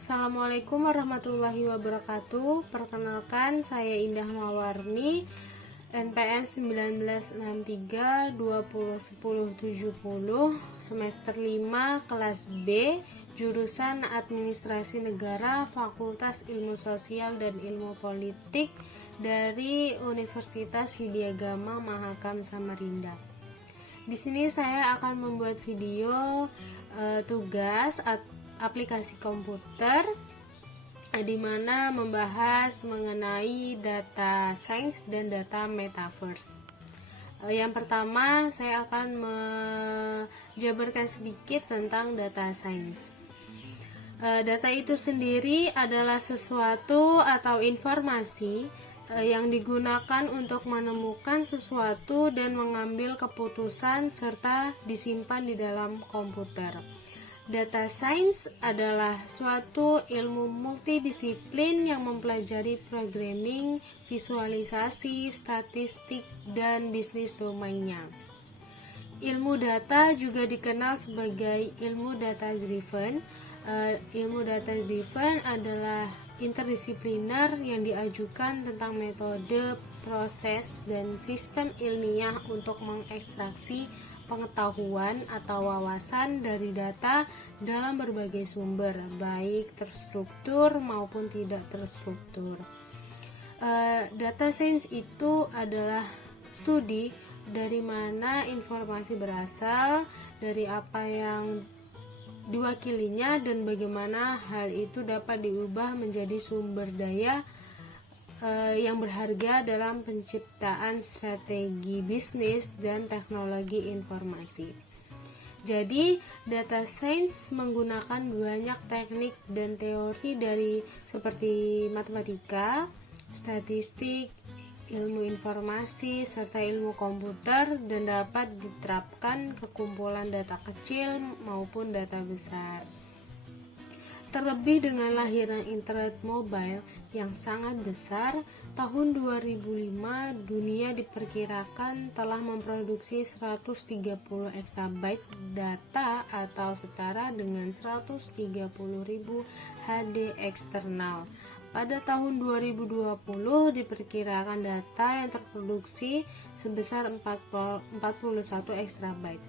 Assalamualaikum warahmatullahi wabarakatuh. Perkenalkan, saya Indah Mawarni, NPM 1963-2010-70, semester 5, kelas B, jurusan Administrasi Negara, Fakultas Ilmu Sosial dan Ilmu Politik dari Universitas Widyagama Mahakam Samarinda. Di sini saya akan membuat video tugas aplikasi komputer di mana membahas mengenai data science dan data metaverse. Yang pertama, saya akan menjabarkan sedikit tentang data science. Data itu sendiri adalah sesuatu atau informasi yang digunakan untuk menemukan sesuatu dan mengambil keputusan serta disimpan di dalam komputer. Data science adalah suatu ilmu multidisiplin yang mempelajari programming, visualisasi, statistik, dan bisnis domainnya. Ilmu data juga dikenal sebagai ilmu data driven. Ilmu data driven adalah interdisipliner yang diajukan tentang metode, proses, dan sistem ilmiah untuk mengekstraksi pengetahuan atau wawasan dari data dalam berbagai sumber, baik terstruktur maupun tidak terstruktur. Data science itu adalah studi dari mana informasi berasal, dari apa yang diwakilinya, dan bagaimana hal itu dapat diubah menjadi sumber daya yang berharga dalam penciptaan strategi bisnis dan teknologi informasi. Jadi, data science menggunakan banyak teknik dan teori dari seperti matematika, statistik, ilmu informasi, serta ilmu komputer, dan dapat diterapkan ke kumpulan data kecil maupun data besar. Terlebih dengan lahirnya internet mobile yang sangat besar, tahun 2005 dunia diperkirakan telah memproduksi 130 exabyte data atau setara dengan 130.000 HD eksternal. Pada tahun 2020 diperkirakan data yang terproduksi sebesar 41 exabyte.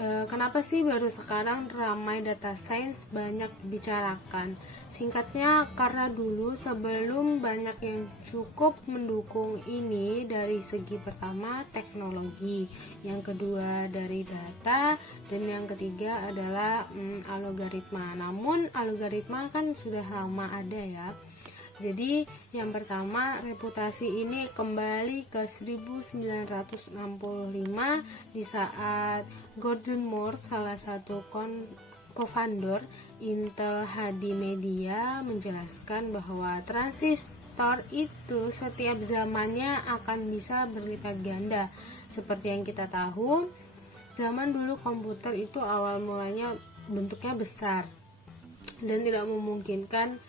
Kenapa sih baru sekarang ramai data science banyak dibicarakan? Singkatnya, karena dulu sebelum banyak yang cukup mendukung ini dari segi pertama teknologi, yang kedua dari data, dan yang ketiga adalah algoritma. Namun algoritma kan sudah lama ada ya. Jadi yang pertama, reputasi ini kembali ke 1965 di saat Gordon Moore, salah satu co-founder Intel HD Media, menjelaskan bahwa transistor itu setiap zamannya akan bisa berlipat ganda. Seperti yang kita tahu, zaman dulu komputer itu awal mulanya bentuknya besar dan tidak memungkinkan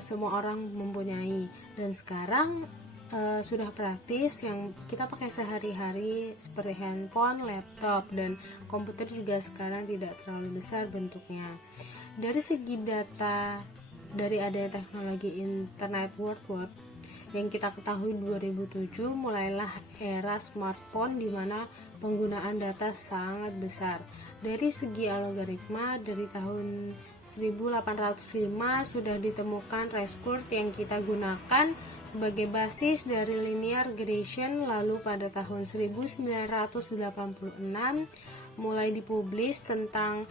semua orang mempunyai, dan sekarang sudah praktis yang kita pakai sehari-hari seperti handphone, laptop, dan komputer juga sekarang tidak terlalu besar bentuknya. Dari segi data, dari adanya teknologi internet world wide yang kita ketahui 2007 mulailah era smartphone di mana penggunaan data sangat besar. Dari segi algoritma, dari tahun 1805 sudah ditemukan result yang kita gunakan sebagai basis dari linear regression. Lalu pada tahun 1986 mulai dipublish tentang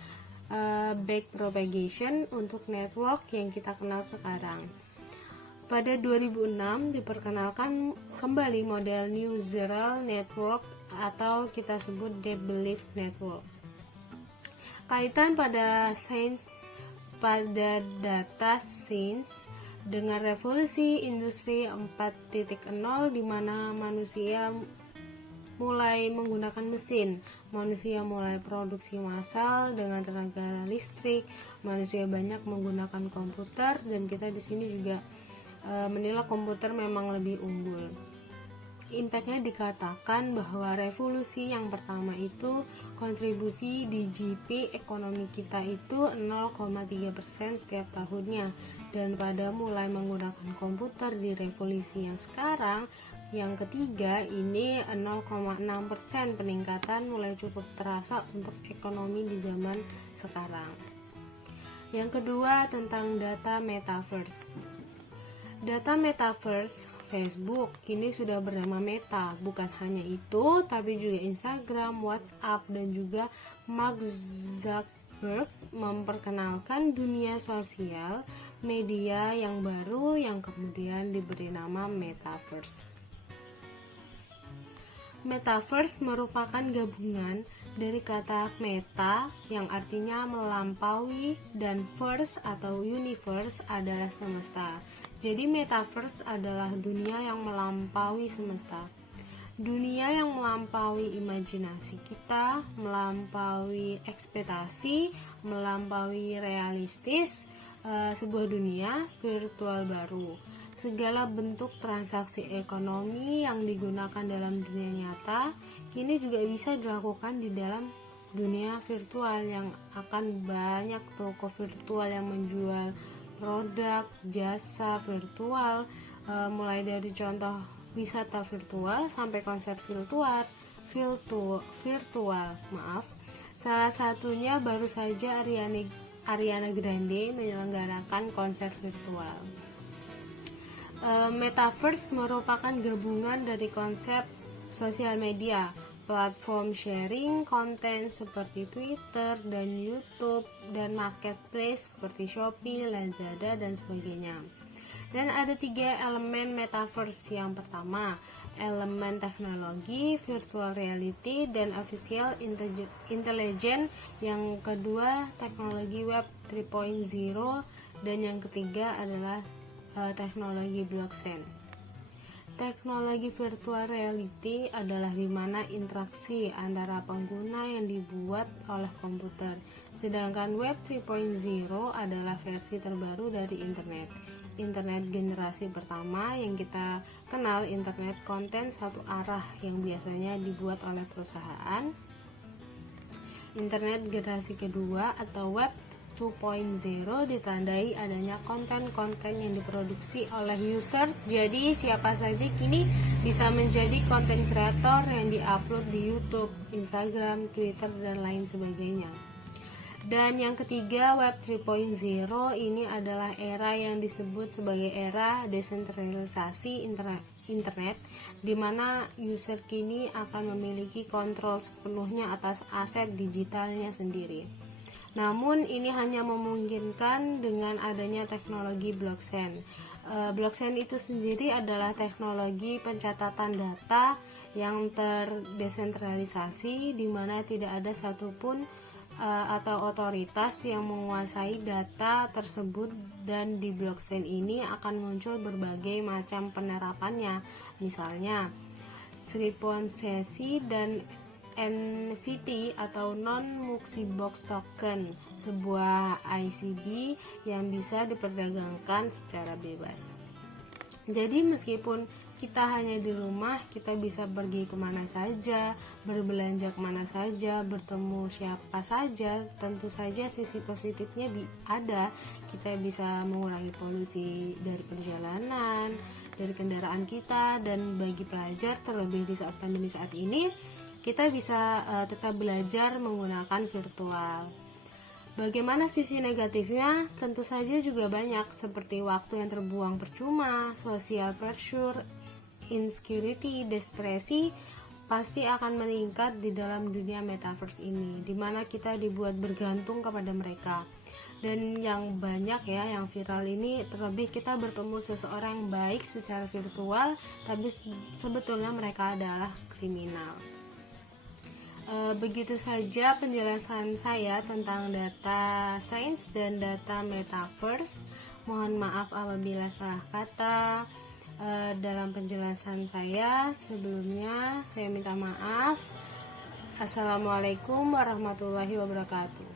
backpropagation untuk network yang kita kenal sekarang. Pada 2006 diperkenalkan kembali model New Neural Network atau kita sebut Deep Belief Network. Kaitan pada data science dengan revolusi industri 4.0 di mana manusia mulai menggunakan mesin, manusia mulai produksi massal dengan tenaga listrik, manusia banyak menggunakan komputer, dan kita di sini juga menilai komputer memang lebih unggul. impactnya dikatakan bahwa revolusi yang pertama itu kontribusi di GDP ekonomi kita itu 0,3% setiap tahunnya, dan pada mulai menggunakan komputer di revolusi yang sekarang yang ketiga ini 0,6% peningkatan mulai cukup terasa untuk ekonomi di zaman sekarang. Yang kedua tentang data metaverse. Data metaverse Facebook kini sudah bernama Meta. Bukan hanya itu, tapi juga Instagram, WhatsApp, dan juga Mark Zuckerberg memperkenalkan dunia sosial media yang baru yang kemudian diberi nama Metaverse. Metaverse merupakan gabungan dari kata meta yang artinya melampaui dan verse atau universe adalah semesta. Jadi metaverse adalah dunia yang melampaui semesta. Dunia yang melampaui imajinasi kita, melampaui ekspektasi, melampaui realistis, sebuah dunia virtual baru. Segala bentuk transaksi ekonomi yang digunakan dalam dunia nyata kini juga bisa dilakukan di dalam dunia virtual, yang akan banyak toko virtual yang menjual produk, jasa virtual, mulai dari contoh wisata virtual sampai konser virtual. Salah satunya baru saja Ariana Grande menyelenggarakan konser virtual. Metaverse merupakan gabungan dari konsep sosial media, platform sharing konten seperti Twitter dan YouTube, dan marketplace seperti Shopee, Lazada, dan sebagainya. Dan ada 3 elemen metaverse. Yang pertama, elemen teknologi, virtual reality, dan artificial intelligence. Yang kedua, teknologi web 3.0, dan yang ketiga adalah teknologi blockchain. Teknologi virtual reality adalah di mana interaksi antara pengguna yang dibuat oleh komputer. Sedangkan Web 3.0 adalah versi terbaru dari internet. Internet generasi pertama yang kita kenal internet konten satu arah yang biasanya dibuat oleh perusahaan. Internet generasi kedua atau Web 2.0 ditandai adanya konten-konten yang diproduksi oleh user. Jadi siapa saja kini bisa menjadi konten kreator yang diupload di YouTube, Instagram, Twitter, dan lain sebagainya. Dan yang ketiga, Web 3.0 ini adalah era yang disebut sebagai era desentralisasi internet, di mana user kini akan memiliki kontrol sepenuhnya atas aset digitalnya sendiri. Namun ini hanya memungkinkan dengan adanya teknologi blockchain. Blockchain itu sendiri adalah teknologi pencatatan data yang terdesentralisasi, di mana tidak ada satupun atau otoritas yang menguasai data tersebut, dan di blockchain ini akan muncul berbagai macam penerapannya, misalnya Satoshi dan NFT atau non-Muxibox token, sebuah ICD yang bisa diperdagangkan secara bebas. Jadi meskipun kita hanya di rumah, kita bisa pergi kemana saja, berbelanja kemana saja, bertemu siapa saja. Tentu saja sisi positifnya ada. Kita bisa mengurangi polusi dari perjalanan, dari kendaraan kita, dan bagi pelajar terlebih di saat pandemi saat ini, kita bisa tetap belajar menggunakan virtual. Bagaimana sisi negatifnya? Tentu saja juga banyak, seperti waktu yang terbuang percuma, social pressure, insecurity, depresi pasti akan meningkat di dalam dunia metaverse ini, di mana kita dibuat bergantung kepada mereka. Dan yang banyak ya, yang viral ini, terlebih kita bertemu seseorang yang baik secara virtual, tapi sebetulnya mereka adalah kriminal. Begitu saja penjelasan saya tentang data science dan data metaverse. Mohon maaf apabila salah kata dalam penjelasan saya. Sebelumnya saya minta maaf. Assalamualaikum warahmatullahi wabarakatuh.